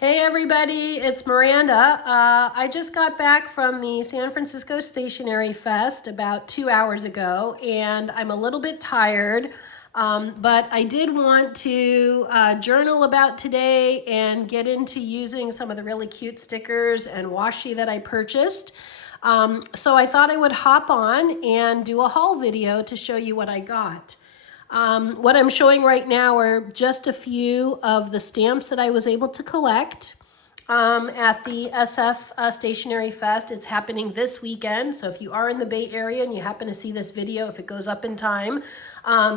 Hey everybody, it's Miranda. I just got back from the San Francisco Stationery Fest about 2 hours ago, and I'm a little bit tired, but I did want to journal about today and get into using some of the really cute stickers and washi that I purchased. So I thought I would hop on and do a haul video to show you what I got. What I'm showing right now are just a few of the stamps that I was able to collect at the SF Stationery Fest. It's happening this weekend, so if you are in the Bay Area and you happen to see this video, if it goes up in time,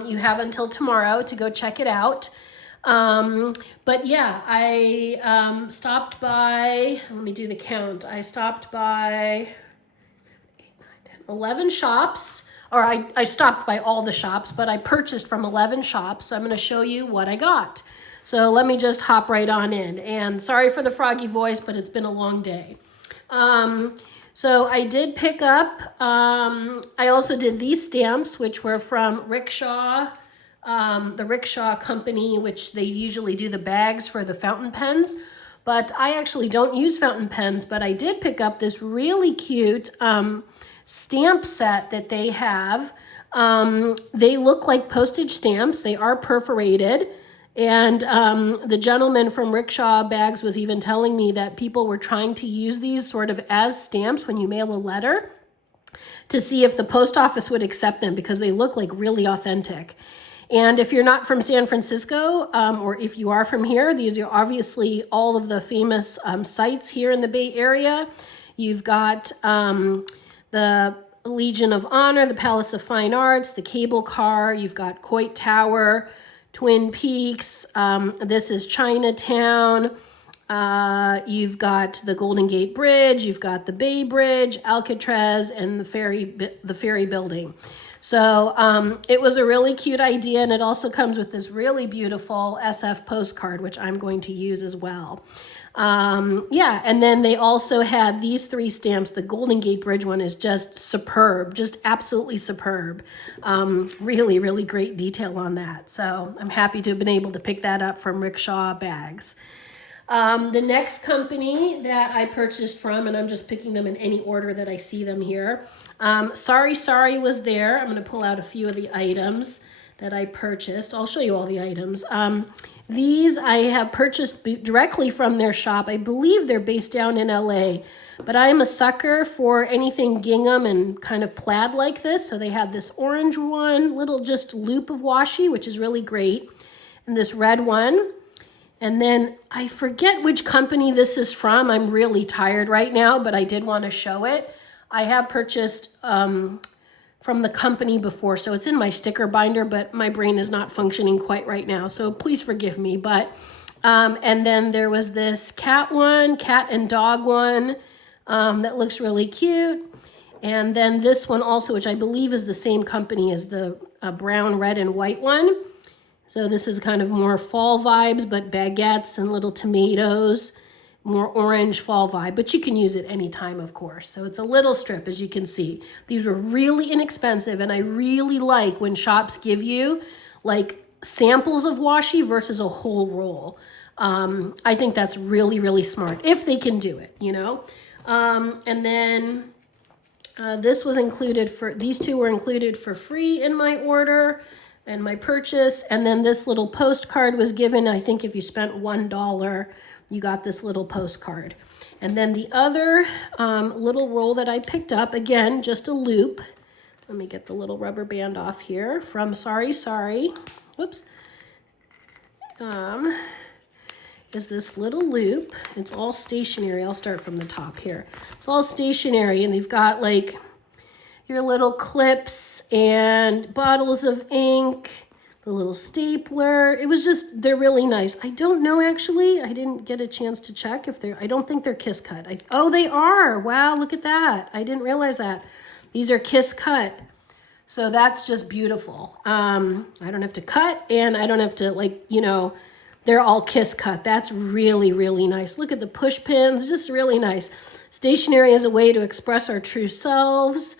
you have until tomorrow to go check it out. But yeah, I stopped by, let me do the count. I stopped by 8, 9, 10, 11 shops. Or I stopped by all the shops, but I purchased from 11 shops. So I'm going to show you what I got. So let me just hop right on in. And sorry for the froggy voice, but it's been a long day. So I did pick up, I also did these stamps, which were from Rickshaw, the Rickshaw company, which they usually do the bags for the fountain pens. But I actually don't use fountain pens, but I did pick up this really cute stamp set that they have. They look like postage stamps. They are perforated. And the gentleman from Rickshaw Bags was even telling me that people were trying to use these sort of as stamps when you mail a letter to see if the post office would accept them because they look like really authentic. And if you're not from San Francisco, or if you are from here, these are obviously all of the famous sites here in the Bay Area. You've got the Legion of Honor, the Palace of Fine Arts, the cable car, you've got Coit Tower, Twin Peaks, this is Chinatown, you've got the Golden Gate Bridge, you've got the Bay Bridge, Alcatraz, and the ferry building. So it was a really cute idea, and it also comes with this really beautiful SF postcard, which I'm going to use as well. Yeah, and then they also had these 3 stamps. The Golden Gate Bridge one is just superb, just absolutely superb. Really, really great detail on that. So I'm happy to have been able to pick that up from Rickshaw Bags. The next company that I purchased from, and I'm just picking them in any order that I see them here. Sorry was there. I'm going to pull out a few of the items that I purchased. I'll show you all the items. These I have purchased directly from their shop. I believe they're based down in LA, but I'm a sucker for anything gingham and kind of plaid like this. So they have this orange one, little just loop of washi, which is really great, and this red one. And then I forget which company this is from. I'm really tired right now, but I did want to show it. I have purchased from the company before, so it's in my sticker binder, but my brain is not functioning quite right now, so please forgive me. But and then there was this cat and dog one that looks really cute, and then this one also, which I believe is the same company as the brown, red, and white one. So this is kind of more fall vibes, but baguettes and little tomatoes, more orange fall vibe, but you can use it anytime, of course. So it's a little strip, as you can see. These were really inexpensive, and I really like when shops give you like samples of washi versus a whole roll. I think that's really, really smart, if they can do it, you know? And then this was included these 2 were included for free in my order and my purchase. And then this little postcard was given. I think if you spent $1, you got this little postcard. And then the other little roll that I picked up, again, just a loop. Let me get the little rubber band off here from Sorry. Whoops. Is this little loop. It's all stationery. I'll start from the top here. It's all stationery, and they've got like your little clips and bottles of ink, the little stapler. It was just, they're really nice. I don't know, actually. I didn't get a chance to check if I don't think they're kiss cut. Oh, they are. Wow, look at that. I didn't realize that. These are kiss cut. So that's just beautiful. I don't have to cut, and I don't have to, like, you know, they're all kiss cut. That's really, really nice. Look at the push pins, just really nice. Stationery is a way to express our true selves.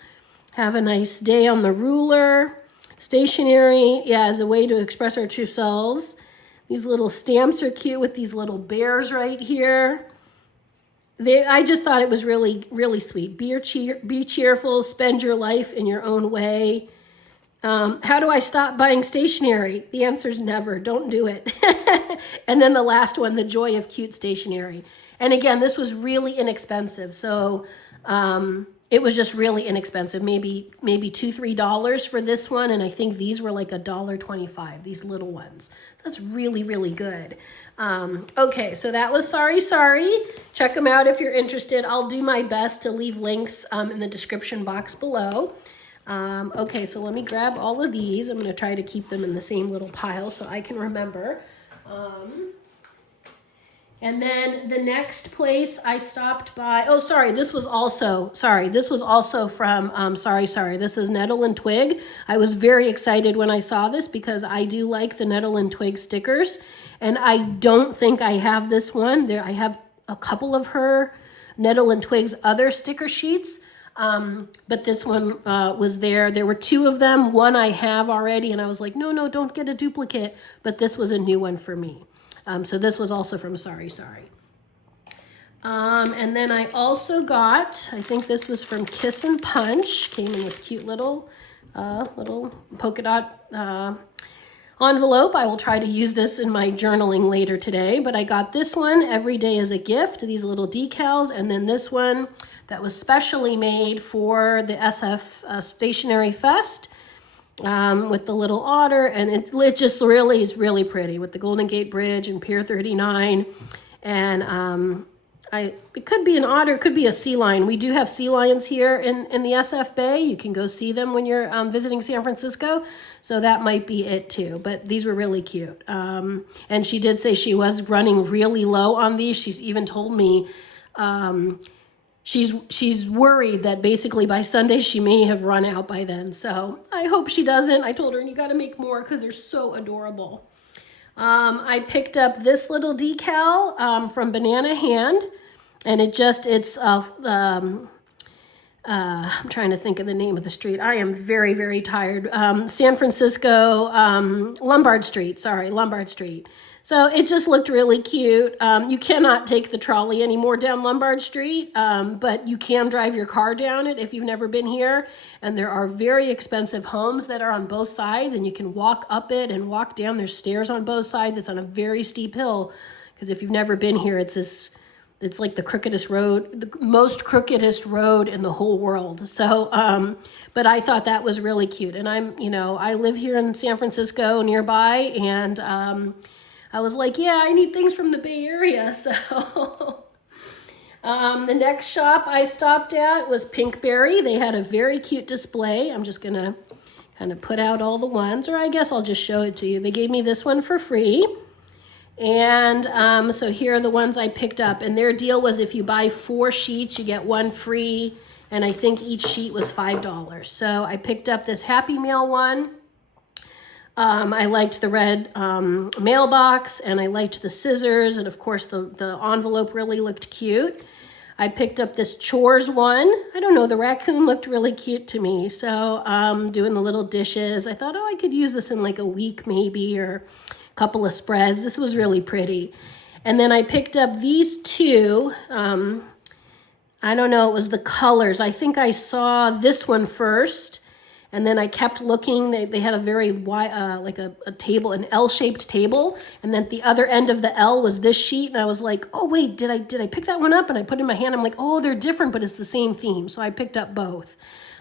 Have a nice day on the ruler. Stationery, yeah, as a way to express our true selves. These little stamps are cute with these little bears right here. I just thought it was really, really sweet. Be cheerful, spend your life in your own way. How do I stop buying stationery? The answer is never. Don't do it. And then the last one, the joy of cute stationery. And again, this was really inexpensive. So it was just really inexpensive. Maybe $2, $3 for this one. And I think these were like $1.25, these little ones. That's really, really good. Okay, so that was Sorry. Check them out if you're interested. I'll do my best to leave links in the description box below. Okay, so let me grab all of these. I'm going to try to keep them in the same little pile so I can remember. And then the next place I stopped by, oh, sorry, this was also from Sorry. This is Nettle and Twig. I was very excited when I saw this because I do like the Nettle and Twig stickers. And I don't think I have this one. I have a couple of her Nettle and Twig's other sticker sheets. But this one was there. There were 2 of them. One I have already, and I was like, no, don't get a duplicate. But this was a new one for me. So this was also from Sorry. And then I also got, I think this was from Kiss and Punch. Came in this cute little polka dot envelope. I will try to use this in my journaling later today. But I got this one, Every Day is a Gift, these little decals. And then this one that was specially made for the SF Stationery Fest. With the little otter, and it just really is really pretty with the Golden Gate Bridge and Pier 39, and it could be an otter, it could be a sea lion. We do have sea lions here in the SF Bay. You can go see them when you're visiting San Francisco, so that might be it too. But these were really cute, and she did say she was running really low on these. She's even told me she's worried that basically by Sunday she may have run out by then. So I hope she doesn't. I told her, you got to make more because they're so adorable. I picked up this little decal from Banana Hand, and I'm trying to think of the name of the street. I am very, very tired. San Francisco, Lombard Street. So it just looked really cute. You cannot take the trolley anymore down Lombard Street, but you can drive your car down it if you've never been here. And there are very expensive homes that are on both sides, and you can walk up it and walk down. There's stairs on both sides. It's on a very steep hill, because if you've never been here, it's like the crookedest road, the most crookedest road in the whole world. So, but I thought that was really cute. And I live here in San Francisco nearby, and I was like, yeah, I need things from the Bay Area. So the next shop I stopped at was Pinkberry. They had a very cute display. I'm just going to kind of put out all the ones, or I guess I'll just show it to you. They gave me this one for free. And so here are the ones I picked up. And their deal was if you buy 4 sheets, you get 1 free. And I think each sheet was $5. So I picked up this Happy Mail one. I liked the red mailbox, and I liked the scissors, and of course the envelope really looked cute. I picked up this chores one. I don't know, the raccoon looked really cute to me. So doing the little dishes, I thought, oh, I could use this in like a week maybe, or a couple of spreads. This was really pretty. And then I picked up these 2. I don't know, it was the colors. I think I saw this one first. And then I kept looking. They had a very wide, like a table, an L-shaped table. And then at the other end of the L was this sheet. And I was like, oh, wait, did I pick that one up? And I put it in my hand. I'm like, oh, they're different, but it's the same theme. So I picked up both.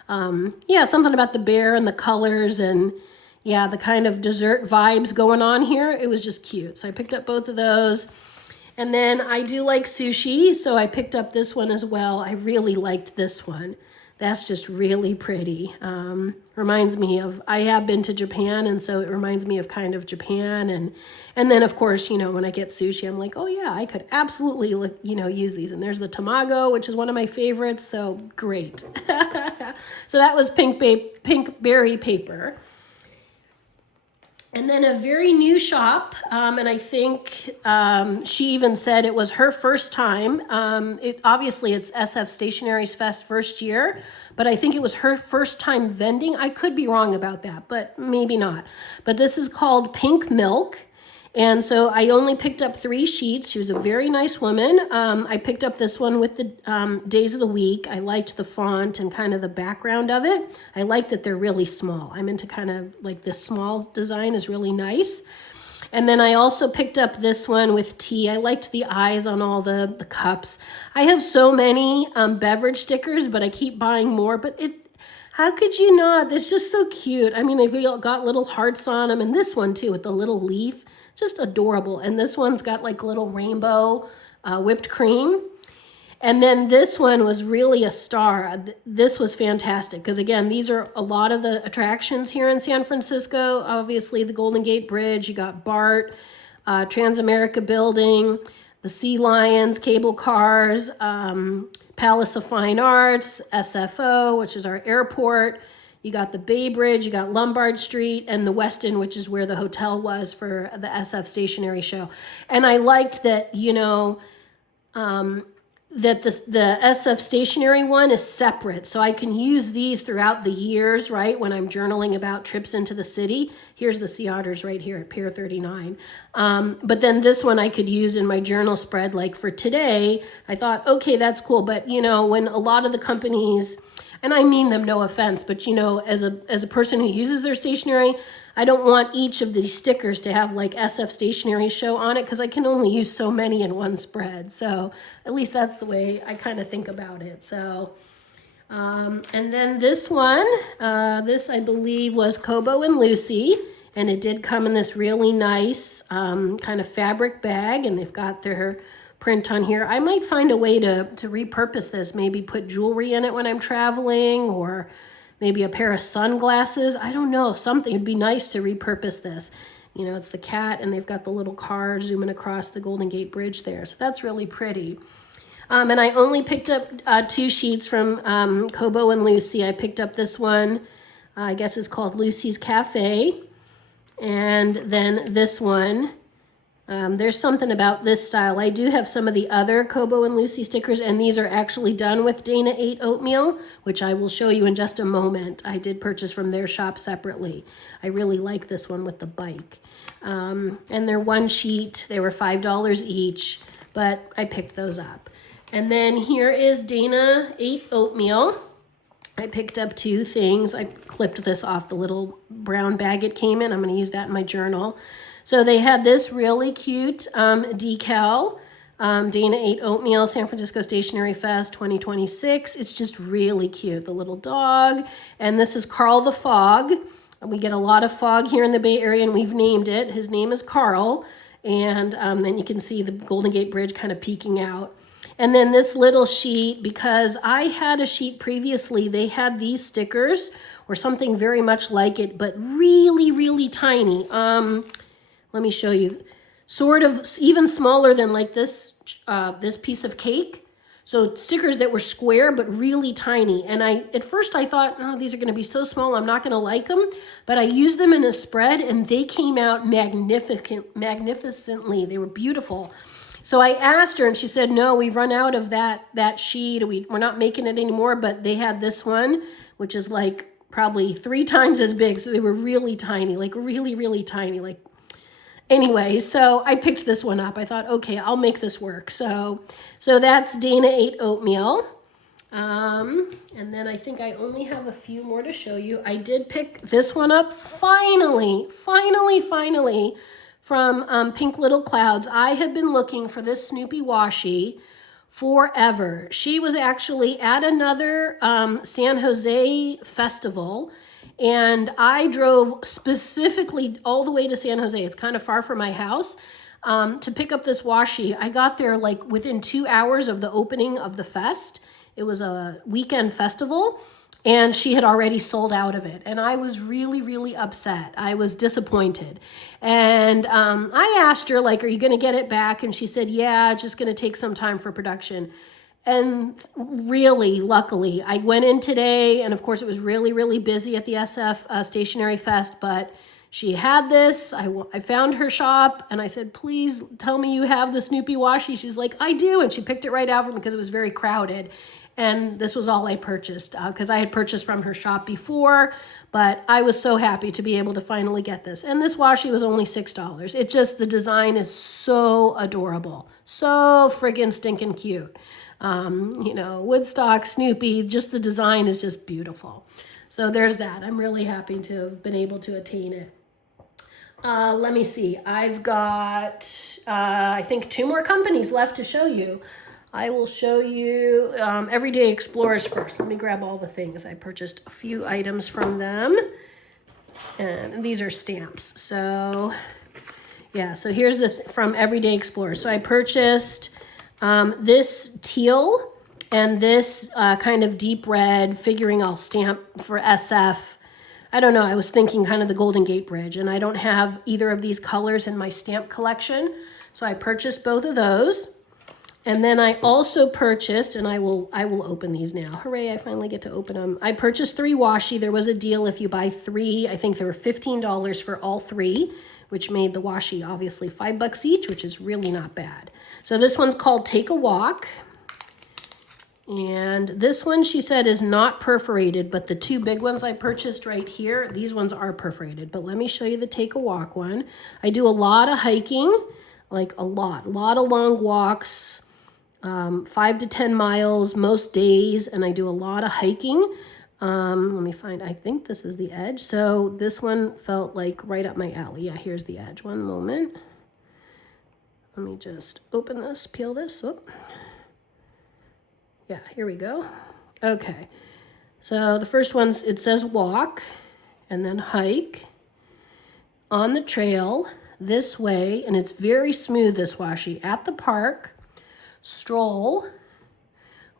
Yeah, something about the bear and the colors and, yeah, the kind of dessert vibes going on here. It was just cute. So I picked up both of those. And then I do like sushi, so I picked up this one as well. I really liked this one. That's just really pretty. Reminds me of, I have been to Japan, and so it reminds me of kind of Japan. And then, of course, when I get sushi, I'm like, oh, yeah, I could absolutely, use these. And there's the tamago, which is one of my favorites, so great. So that was Pinkberry paper. And then a very new shop, and I think she even said it was her first time. Obviously, it's SF Stationery Fest first year, but I think it was her first time vending. I could be wrong about that, but maybe not. But this is called Pink Milk, And so I only picked up 3 sheets. She was a very nice woman. I picked up this one with the days of the week. I liked the font and kind of the background of it. I like that they're really small. I'm into kind of like this small design is really nice. And then I also picked up this one with tea. I liked the eyes on all the cups. I have so many beverage stickers, but I keep buying more. But how could you not? It's just so cute. I mean, they've all got little hearts on them. And this one too with the little leaf. Just adorable. And this one's got like little rainbow whipped cream. And then this one was really a star. This was fantastic because, again, these are a lot of the attractions here in San Francisco. Obviously, the Golden Gate Bridge. You got BART, Transamerica Building, the Sea Lions, cable cars, Palace of Fine Arts, SFO, which is our airport. You got the Bay Bridge, you got Lombard Street, and the Westin, which is where the hotel was for the SF Stationery Show. And I liked that, you know, that the SF Stationery one is separate. So I can use these throughout the years, right, when I'm journaling about trips into the city. Here's the sea otters right here at Pier 39. But then this one I could use in my journal spread. Like for today, I thought, okay, that's cool. But, you know, when a lot of the companies... And I mean them, no offense, but you know, as a person who uses their stationery, I don't want each of these stickers to have like SF Stationery Show on it because I can only use so many in one spread. So at least that's the way I kind of think about it. So, and then this one, this I believe was Kobo and Lucy, and it did come in this really nice kind of fabric bag, and they've got their print on here. I might find a way to repurpose this, maybe put jewelry in it when I'm traveling, or maybe a pair of sunglasses. I don't know, something. It'd be nice to repurpose this. You know, it's the cat, and they've got the little car zooming across the Golden Gate Bridge there. So that's really pretty. And I only picked up 2 sheets from Kobo and Lucy. I picked up this one, I guess it's called Lucy's Cafe. And then this one, there's something about this style. I do have some of the other Kobo and Lucy stickers, and these are actually done with Dana 8 oatmeal, which I will show you in just a moment. I did purchase from their shop separately. I really like this one with the bike. And they're 1 sheet. They were $5 each, but I picked those up. And then here is Dana 8 oatmeal. I picked up 2 things. I clipped this off the little brown bag it came in. I'm going to use that in my journal. So they had this really cute decal, Dana 8 Oatmeal, San Francisco Stationery Fest 2026. It's just really cute, the little dog. And this is Carl the Fog. We get a lot of fog here in the Bay Area, and we've named it. His name is Carl. And then you can see the Golden Gate Bridge kind of peeking out. And then this little sheet, because I had a sheet previously, they had these stickers or something very much like it, but really, really tiny. Let me show you. Sort of even smaller than like this piece of cake. So stickers that were square but really tiny. And at first I thought, oh, these are going to be so small, I'm not going to like them. But I used them in a spread, and they came out magnificently. They were beautiful. So I asked her, and she said, no, we've run out of that sheet. We're not making it anymore. But they had this one, which is like probably 3 times as big. So they were really tiny, like really, really tiny, like. Anyway, so I picked this one up. I thought, okay, I'll make this work. So that's Dana 8 Oatmeal. And then I think I only have a few more to show you. I did pick this one up finally from Pink Little Clouds. I had been looking for this Snoopy washi forever. She was actually at another San Jose festival, and I drove specifically all the way to San Jose. It's kind of far from my house to pick up this washi. I got there like within 2 hours of the opening of the fest. It was a weekend festival, and she had already sold out of it. And I was really, really upset. I was disappointed. And I asked her, like, are you going to get it back? And she said, yeah, it's just going to take some time for production. And really, luckily, I went in today, and of course it was really, really busy at the SF Stationery Fest, but she had this. I found her shop, and I said, please tell me you have the Snoopy washi. She's like, I do, and she picked it right out for me because it was very crowded. And this was all I purchased because I had purchased from her shop before, but I was so happy to be able to finally get this. And this washi was only $6. It just, the design is so adorable. So friggin' stinking cute. You know, Woodstock, Snoopy, just the design is just beautiful. So there's that. I'm really happy to have been able to attain it. Let me see. I've got, I think 2 more companies left to show you. I will show you Everyday Explorers first. Let me grab all the things. I purchased a few items from them. And these are stamps. So, yeah, so here's the from Everyday Explorers. So I purchased this teal and this kind of deep red figuring I'll stamp for SF. I don't know, I was thinking kind of the Golden Gate Bridge, and I don't have either of these colors in my stamp collection. So I purchased both of those. And then I also purchased, and I will open these now. Hooray, I finally get to open them. I purchased 3 washi. There was a deal if you buy 3. I think there were $15 for all 3, which made the washi obviously $5 each, which is really not bad. So this one's called Take a Walk. And this one, she said, is not perforated, but the 2 big ones I purchased right here, these ones are perforated. But let me show you the Take a Walk one. I do a lot of hiking, like a lot of long walks. 5 to 10 miles most days, and I do a lot of hiking. Let me find, I think this is the edge. So this one felt like right up my alley. Yeah, here's the edge. One moment. Let me just open this, peel this. Oh. Yeah, here we go. Okay. So the first one, it says walk, and then hike on the trail this way, and it's very smooth, this washi, at the park. Stroll,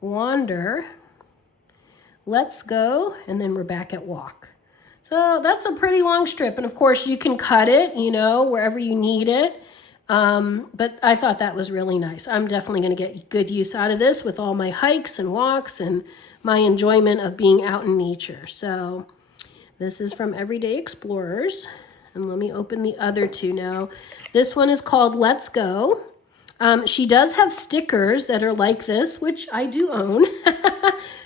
wander, let's go, and then we're back at walk. So that's a pretty long strip, and of course you can cut it, you know, wherever you need it. But I thought that was really nice. I'm definitely going to get good use out of this with all my hikes and walks and my enjoyment of being out in nature. So this is from Everyday Explorers, and let me open the other 2 now. This one is called Let's Go. She does have stickers that are like this, which I do own.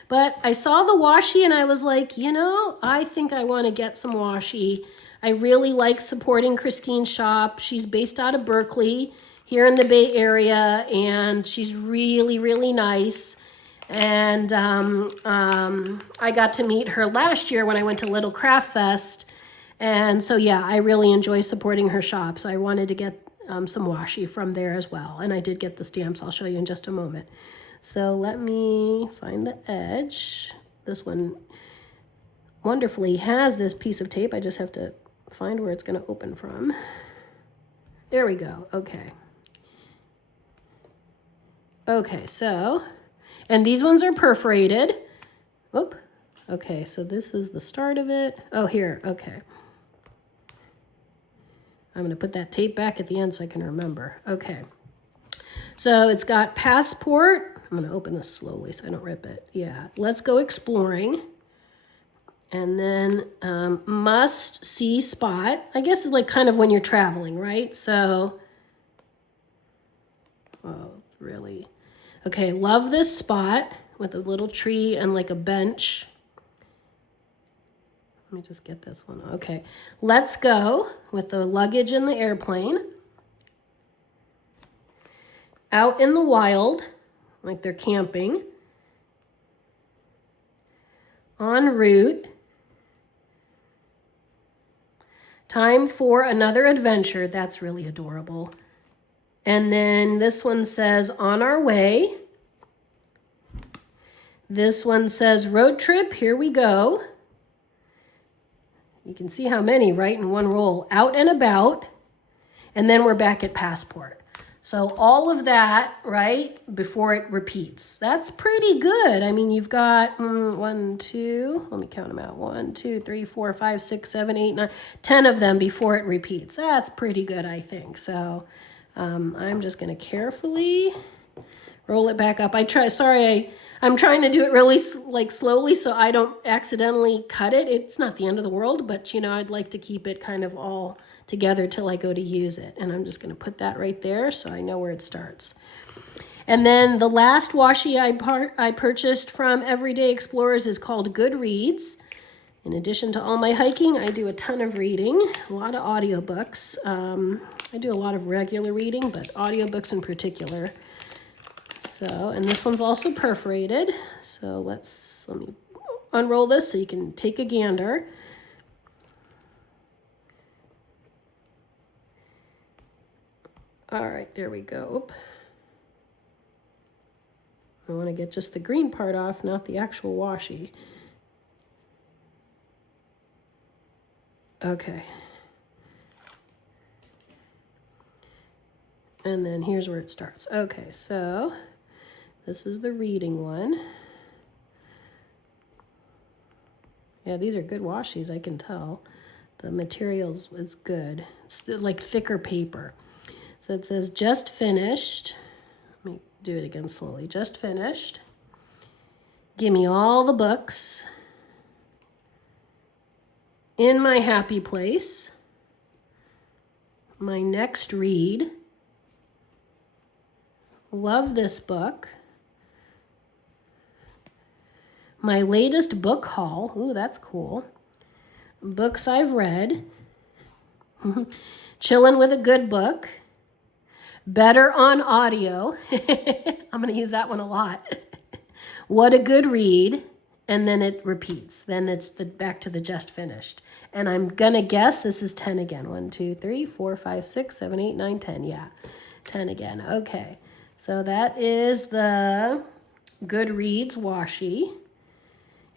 But I saw the washi and I was like, you know, I think I want to get some washi. I really like supporting Christine's shop. She's based out of Berkeley, here in the Bay Area, and she's really, really nice. And I got to meet her last year when I went to Little Craft Fest. And so, yeah, I really enjoy supporting her shop. So I wanted to get some washi from there as well. And I did get the stamps. I'll show you in just a moment. So let me find the edge. This one wonderfully has this piece of tape. I just have to find where it's going to open from. There we go. Okay. Okay, so, and these ones are perforated. Oop. Okay, so this is the start of it. Oh, here. Okay. I'm going to put that tape back at the end so I can remember. Okay. So it's got passport. I'm going to open this slowly so I don't rip it. Yeah. Let's go exploring. And then must see spot. I guess it's like kind of when you're traveling, right? So, oh, really? Okay. Love this spot with a little tree and like a bench. Let me just get this one. Okay. Let's go with the luggage in the airplane. Out in the wild, like they're camping. En route. Time for another adventure. That's really adorable. And then this one says on our way. This one says road trip. Here we go. You can see how many, right, in one roll. Out and about, and then we're back at passport. So all of that, right, before it repeats. That's pretty good. I mean, you've got 1, 2, let me count them out. 1, 2, 3, 4, 5, 6, 7, 8, 9, 10 of them before it repeats. That's pretty good, I think. So I'm just going to carefully roll it back up. I'm trying to do it really slowly so I don't accidentally cut it. It's not the end of the world, but you know, I'd like to keep it kind of all together till I go to use it. And I'm just going to put that right there so I know where it starts. And then the last washi I purchased from Everyday Explorers is called Goodreads. In addition to all my hiking, I do a ton of reading, a lot of audiobooks. I do a lot of regular reading, but audiobooks in particular. So, and this one's also perforated. So let me unroll this so you can take a gander. All right, there we go. Oop. I want to get just the green part off, not the actual washi. Okay. And then here's where it starts. Okay, so this is the reading one. Yeah, these are good washis, I can tell. The material is good. It's like thicker paper. So it says, just finished. Let me do it again slowly. Just finished. Give me all the books. In my happy place. My next read. Love this book. My latest book haul. Ooh, that's cool. Books I've read. Chilling with a good book. Better on audio. I'm going to use that one a lot. What a good read. And then it repeats. Then it's back to the just finished. And I'm going to guess this is 10 again. 1, 2, 3, 4, 5, 6, 7, 8, 9, 10. Yeah, 10 again. Okay. So that is the Goodreads washi.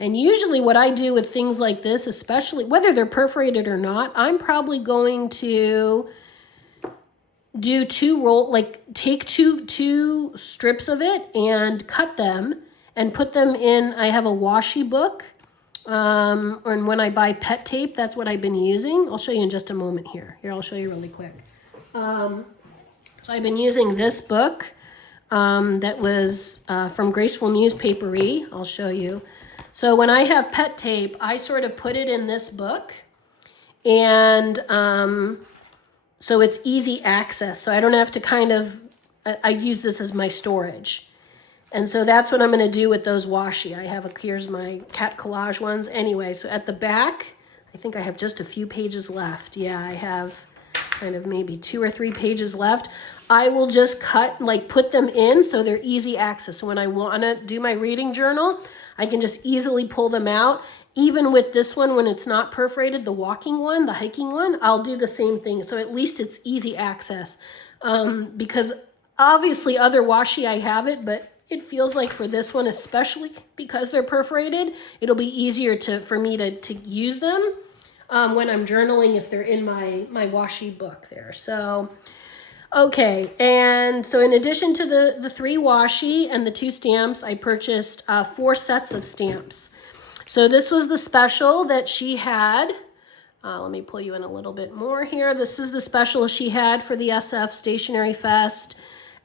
And usually what I do with things like this, especially whether they're perforated or not, I'm probably going to do take two strips of it and cut them and put them in. I have a washi book, and when I buy pet tape, that's what I've been using. I'll show you in just a moment here. Here, I'll show you really quick. So I've been using this book that was from Graceful Newspapery. I'll show you. So when I have pet tape, I sort of put it in this book, and so it's easy access. So I don't have to I use this as my storage. And so that's what I'm going to do with those washi. Here's my cat collage ones. Anyway, so at the back, I think I have just a few pages left. Yeah, I have kind of maybe 2 or 3 pages left. I will just put them in so they're easy access. So when I want to do my reading journal, I can just easily pull them out. Even with this one, when it's not perforated, the walking one, the hiking one, I'll do the same thing. So at least it's easy access. Because obviously other washi I have it, but it feels like for this one, especially because they're perforated, it'll be easier for me to use them when I'm journaling if they're in my washi book there. So, okay, and so in addition to the 3 washi and the 2 stamps, I purchased 4 sets of stamps. So this was the special that she had. Let me pull you in a little bit more here. This is the special she had for the SF Stationery Fest.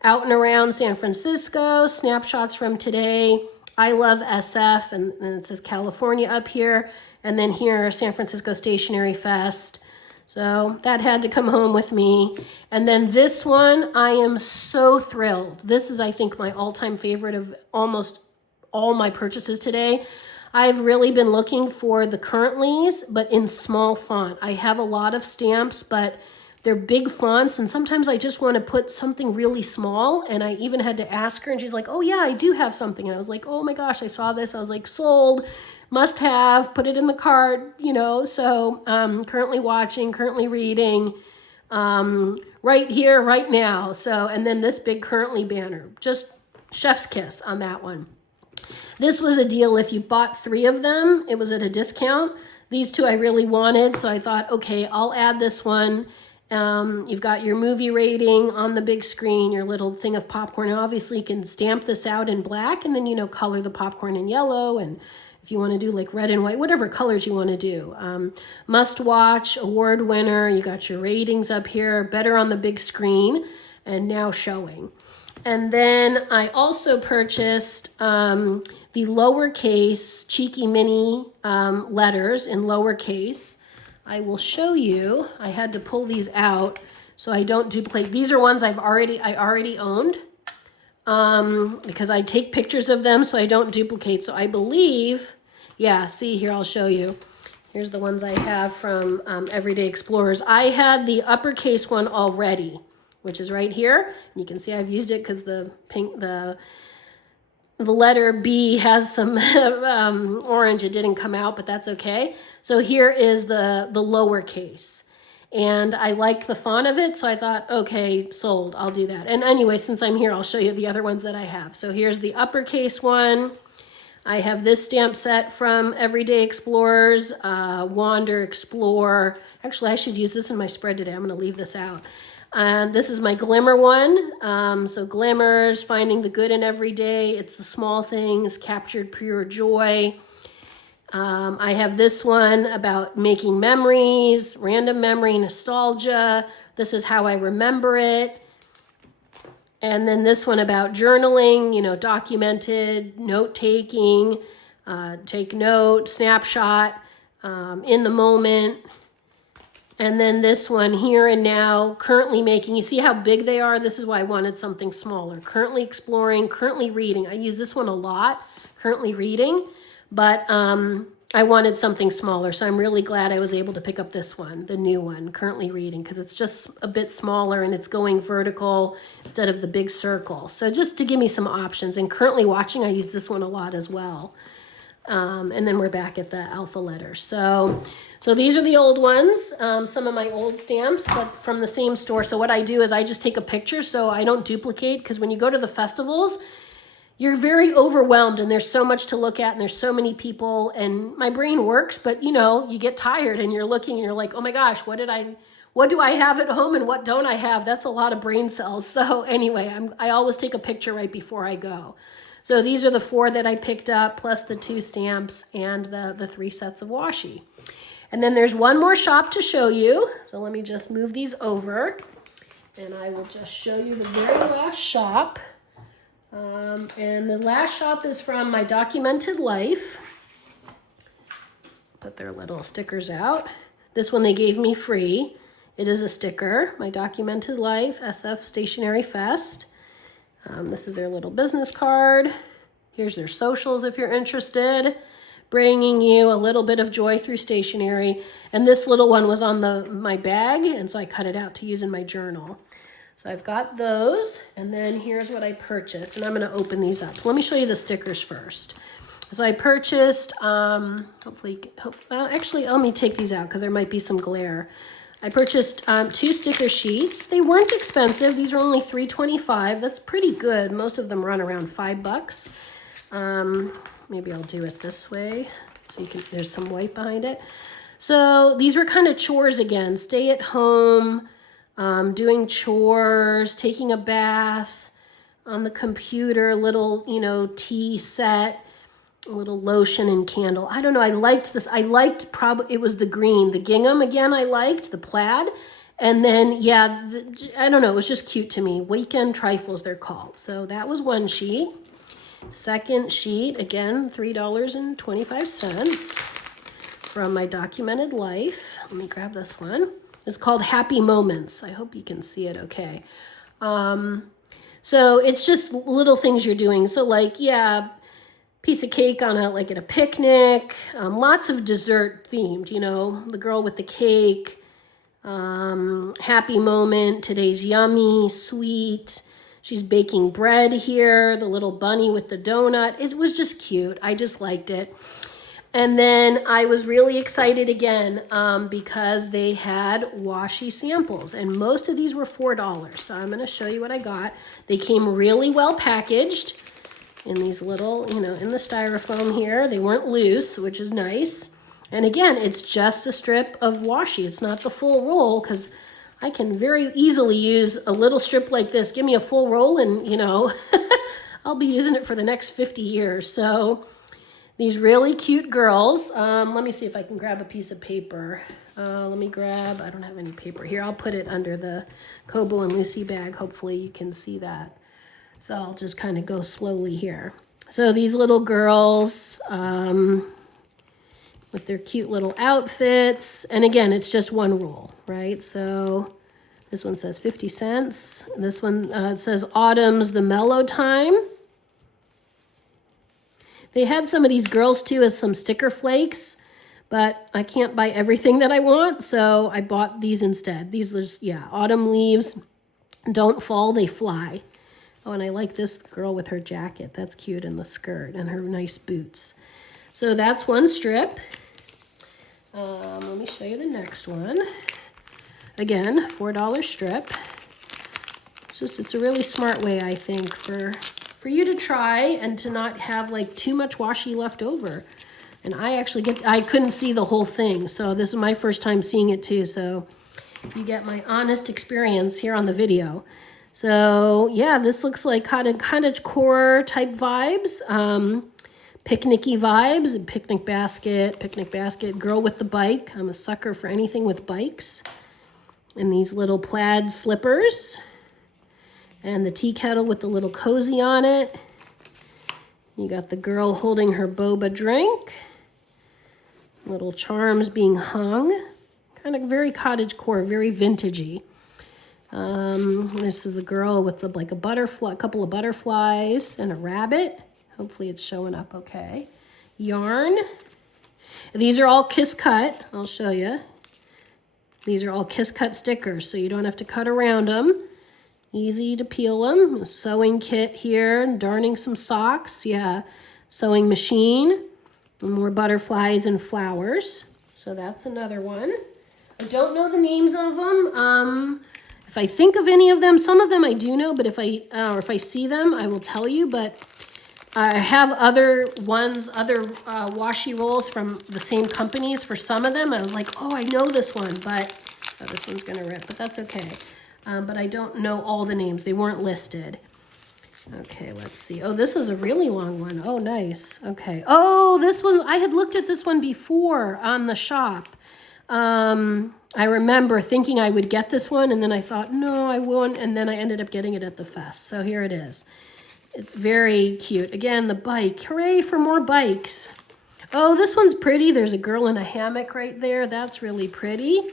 Out and around San Francisco, snapshots from today. I love SF, and it says California up here. And then here, San Francisco Stationery Fest. So that had to come home with me. And then this one, I am so thrilled. This is, I think, my all-time favorite of almost all my purchases today. I've really been looking for the Currently's, but in small font. I have a lot of stamps, but they're big fonts, and sometimes I just want to put something really small, and I even had to ask her, and she's like, oh yeah, I do have something. And I was like, oh my gosh, I saw this. I was like, sold, must have, put it in the cart, so currently watching, currently reading, right here, right now. So, and then this big Currently banner, just chef's kiss on that one. This was a deal. If you bought 3 of them, it was at a discount. These 2 I really wanted, so I thought, okay, I'll add this one. You've got your movie rating on the big screen, your little thing of popcorn. And obviously, you can stamp this out in black and then, color the popcorn in yellow. And if you want to do like red and white, whatever colors you want to do. Must watch, award winner. You got your ratings up here, better on the big screen, and now showing. And then I also purchased the lowercase Cheeky Mini letters in lowercase. I will show you. I had to pull these out so I don't duplicate. These are ones I already owned. because I take pictures of them so I don't duplicate. So I believe, yeah, see here, I'll show you. Here's the ones I have from Everyday Explorers. I had the uppercase one already, which is right here. You can see I've used it because the letter B has some orange. It didn't come out, but that's okay. So here is the lowercase. And I like the font of it, so I thought, okay, sold, I'll do that. And anyway, since I'm here, I'll show you the other ones that I have. So here's the uppercase one. I have this stamp set from Everyday Explorers, Wander, Explore. Actually, I should use this in my spread today. I'm going to leave this out. And this is my Glimmer one. So Glimmers, finding the good in every day. It's the small things, captured pure joy. I have this one about making memories, random memory, nostalgia. This is how I remember it. And then this one about journaling, you know, documented, note-taking, take note, snapshot, in the moment. And then this one, here and now, currently making, you see how big they are? This is why I wanted something smaller. Currently exploring, currently reading. I use this one a lot, currently reading, but I wanted something smaller. So I'm really glad I was able to pick up this one, the new one, currently reading, because it's just a bit smaller and it's going vertical instead of the big circle. So just to give me some options. And currently watching, I use this one a lot as well. And then we're back at the alpha letters. So these are the old ones, some of my old stamps, but from the same store. So what I do is I just take a picture so I don't duplicate, because when you go to the festivals, you're very overwhelmed and there's so much to look at and there's so many people and my brain works, but you know, you get tired and you're looking and you're like, oh my gosh, what do I have at home and what don't I have? That's a lot of brain cells. So anyway, I always take a picture right before I go. So these are the 4 that I picked up, plus the 2 stamps and the 3 sets of washi. And then there's one more shop to show you. So let me just move these over and I will just show you the very last shop. And the last shop is from My Documented Life. Put their little stickers out. This one they gave me free. It is a sticker, My Documented Life, SF Stationery Fest. This is their little business card. Here's their socials if you're interested. Bringing you a little bit of joy through stationery. And this little one was on my bag, and so I cut it out to use in my journal. So I've got those, and then here's what I purchased, and I'm going to open these up. Let me show you the stickers first. So I purchased, actually, let me take these out because there might be some glare. I purchased 2 sticker sheets. They weren't expensive. These are only $3.25. That's pretty good. Most of them run around $5. Maybe I'll do it this way so you can. There's some white behind it. So these were kind of chores again. Stay at home. Doing chores, taking a bath, on the computer, little, you know, tea set, a little lotion and candle. I don't know, I liked this. I liked it was the green, the gingham again I liked, the plaid. And then, yeah, I don't know, it was just cute to me. Weekend trifles, they're called. So that was one sheet. Second sheet, again, $3.25 from My Documented Life. Let me grab this one. It's called Happy Moments. I hope you can see it okay. So it's just little things you're doing. So like, yeah, piece of cake on like at a picnic, lots of dessert themed, you know, the girl with the cake, happy moment, today's yummy, sweet. She's baking bread here, the little bunny with the donut. It was just cute. I just liked it. And then I was really excited again because they had washi samples, and most of these were $4. So I'm going to show you what I got. They came really well packaged in these little, you know, in the styrofoam here. They weren't loose, which is nice. And again, it's just a strip of washi. It's not the full roll, because I can very easily use a little strip like this. Give me a full roll and, you know, I'll be using it for the next 50 years. So these really cute girls. Let me see if I can grab a piece of paper. Let me grab, I don't have any paper here. I'll put it under the Kobo and Lucy bag. Hopefully you can see that. So I'll just kind of go slowly here. So these little girls with their cute little outfits. And again, it's just one roll, right? So This one says 50 cents. This one it says Autumn's the Mellow Time. They had some of these girls too as some sticker flakes, but I can't buy everything that I want, so I bought these instead. These are, yeah, autumn leaves don't fall, they fly. Oh, and I like this girl with her jacket. That's cute, and the skirt and her nice boots. So that's one strip. Let me show you the next one. Again, $4 strip. It's a really smart way, I think, for you to try and to not have like too much washi left over. And I couldn't see the whole thing, so this is my first time seeing it too, so you get my honest experience here on the video. So yeah, this looks like cottage core type vibes, picnicky vibes, picnic basket, girl with the bike. I'm a sucker for anything with bikes. And these little plaid slippers. And the tea kettle with the little cozy on it. You got the girl holding her boba drink. Little charms being hung. Kind of very cottagecore, very vintagey. This is the girl with like a couple of butterflies and a rabbit. Hopefully it's showing up okay. Yarn. These are all Kiss Cut. I'll show you. These are all Kiss Cut stickers, so you don't have to cut around them. Easy to peel them. A sewing kit here, darning some socks. Yeah, sewing machine. And more butterflies and flowers. So that's another one. I don't know the names of them. If I think of any of them, some of them I do know, but if I see them, I will tell you. But I have other washi rolls from the same companies for some of them. I was like, oh, I know this one, but oh, this one's gonna rip, but that's okay. But I don't know all the names. They weren't listed. Okay, let's see. Oh, this is a really long one. Oh, nice. Okay. Oh, I had looked at this one before on the shop. I remember thinking I would get this one, and then I thought, no, I won't, and then I ended up getting it at the fest. So here it is. It's very cute. Again, the bike. Hooray for more bikes. Oh, this one's pretty. There's a girl in a hammock right there. That's really pretty.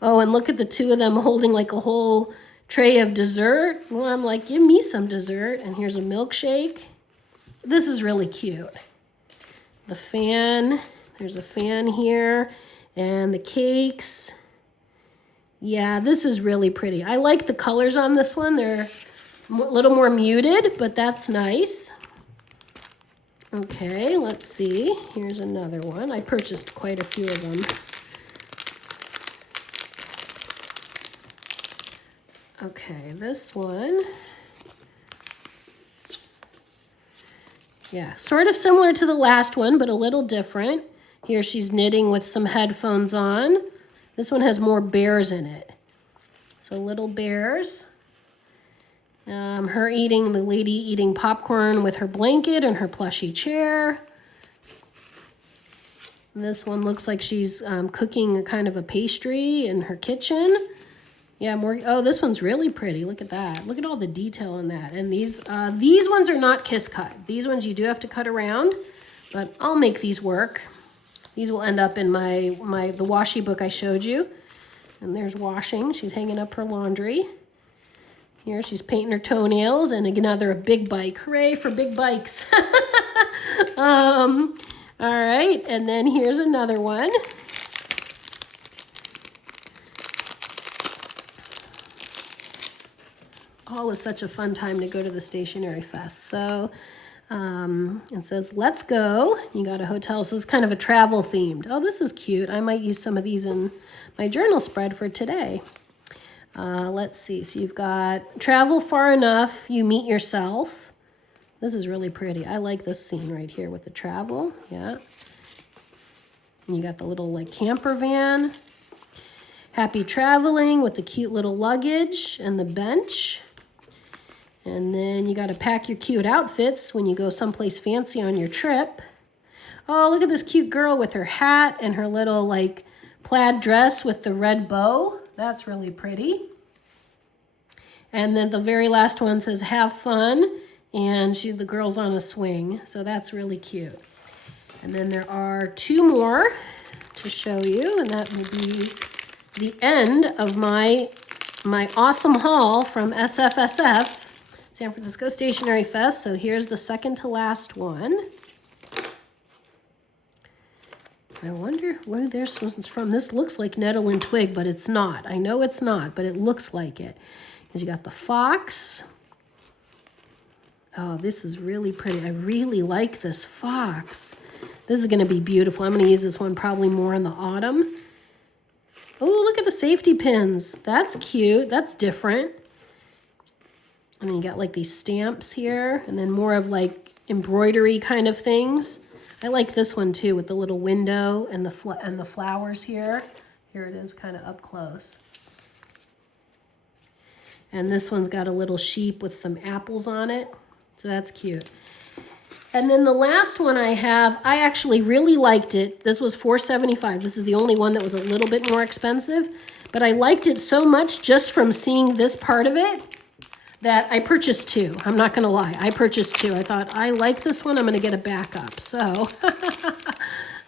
Oh, and look at the two of them holding like a whole tray of dessert. Well, I'm like, give me some dessert. And here's a milkshake. This is really cute. The fan. There's a fan here. And the cakes. Yeah, this is really pretty. I like the colors on this one. They're a little more muted, but that's nice. Okay, let's see. Here's another one. I purchased quite a few of them. Okay, this one. Yeah, sort of similar to the last one, but a little different. Here she's knitting with some headphones on. This one has more bears in it. So little bears. The lady eating popcorn with her blanket and her plushy chair. This one looks like she's cooking a kind of a pastry in her kitchen. Yeah, oh, this one's really pretty. Look at that. Look at all the detail in that. And these ones are not Kiss Cut. These ones you do have to cut around, but I'll make these work. These will end up in the washi book I showed you. And there's washing. She's hanging up her laundry. Here she's painting her toenails, and another big bike. Hooray for big bikes. All right, and then here's another one. Always such a fun time to go to the Stationery Fest. So it says, let's go. You got a hotel, so it's kind of a travel themed. Oh, this is cute. I might use some of these in my journal spread for today. Let's see. So you've got travel far enough, you meet yourself. This is really pretty. I like this scene right here with the travel. Yeah. And you got the little like camper van. Happy traveling with the cute little luggage and the bench. And then you got to pack your cute outfits when you go someplace fancy on your trip. Oh, look at this cute girl with her hat and her little like plaid dress with the red bow. That's really pretty. And then the very last one says, have fun. And the girl's on a swing. So that's really cute. And then there are two more to show you. And that will be the end of my my awesome haul from SFSF, San Francisco Stationery Fest. So here's the second to last one. I wonder where this one's from. This looks like nettle and twig, but it's not. I know it's not, but it looks like it. Because you got the fox. Oh, this is really pretty. I really like this fox. This is going to be beautiful. I'm going to use this one probably more in the autumn. Oh, look at the safety pins. That's cute. That's different. And then you got like these stamps here, and then more of like embroidery kind of things. I like this one too, with the little window and the flowers here. Here it is, kind of up close. And this one's got a little sheep with some apples on it. So that's cute. And then the last one I have, I actually really liked it. This was $4.75. This is the only one that was a little bit more expensive. But I liked it so much just from seeing this part of it that I purchased two. I'm not going to lie. I purchased two. I thought, I like this one. I'm going to get a backup. So,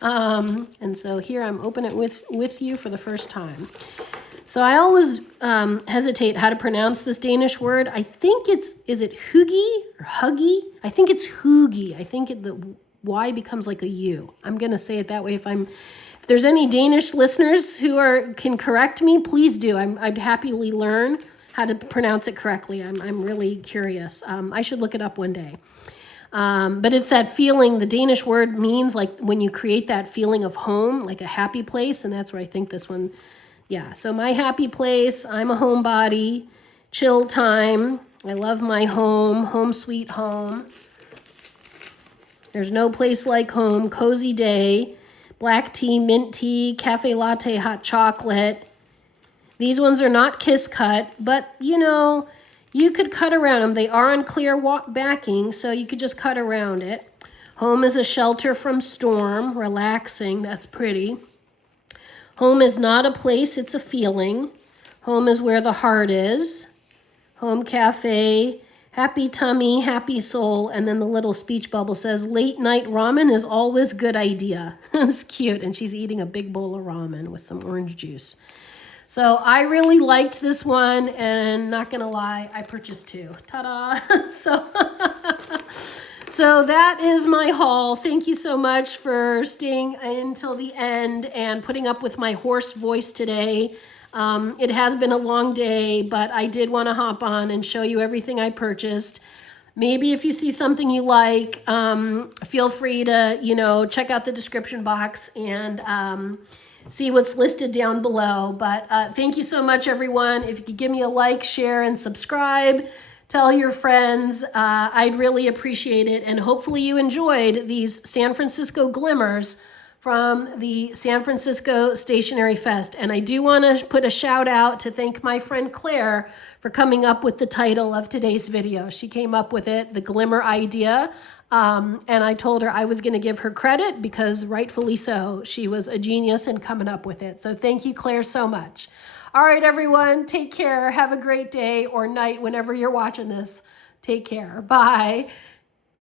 and so here I'm opening it with you for the first time. So I always hesitate how to pronounce this Danish word. I think is it huggy or huggy? I think it's huggy. I think the Y becomes like a U. I'm going to say it that way. If there's any Danish listeners who can correct me, please do. I'd happily learn how to pronounce it correctly. I'm really curious. I should look it up one day. But it's that feeling. The Danish word means like when you create that feeling of home, like a happy place. And that's where I think this one. Yeah, so my happy place, I'm a homebody, chill time. I love my home, home sweet home. There's no place like home, cozy day, black tea, mint tea, cafe latte, hot chocolate. These ones are not kiss cut, but you know, you could cut around them. They are on clear backing, so you could just cut around it. Home is a shelter from storm, relaxing, that's pretty. Home is not a place, it's a feeling. Home is where the heart is. Home cafe, happy tummy, happy soul. And then the little speech bubble says, late night ramen is always good idea. It's cute. And she's eating a big bowl of ramen with some orange juice. So I really liked this one, and not gonna lie, I purchased two. Ta-da! So that is my haul. Thank you so much for staying until the end and putting up with my hoarse voice today. It has been a long day, but I did want to hop on and show you everything I purchased. Maybe if you see something you like, feel free to, check out the description box and see what's listed down below. But thank you so much, everyone. If you could give me a like, share, and subscribe. Tell your friends. I'd really appreciate it. And hopefully you enjoyed these San Francisco Glimmers from the San Francisco Stationery Fest. And I do want to put a shout out to thank my friend Claire for coming up with the title of today's video. She came up with it, the Glimmer idea. And I told her I was going to give her credit because rightfully so. She was a genius in coming up with it. So thank you, Claire, so much. All right, everyone, take care. Have a great day or night whenever you're watching this. Take care. Bye.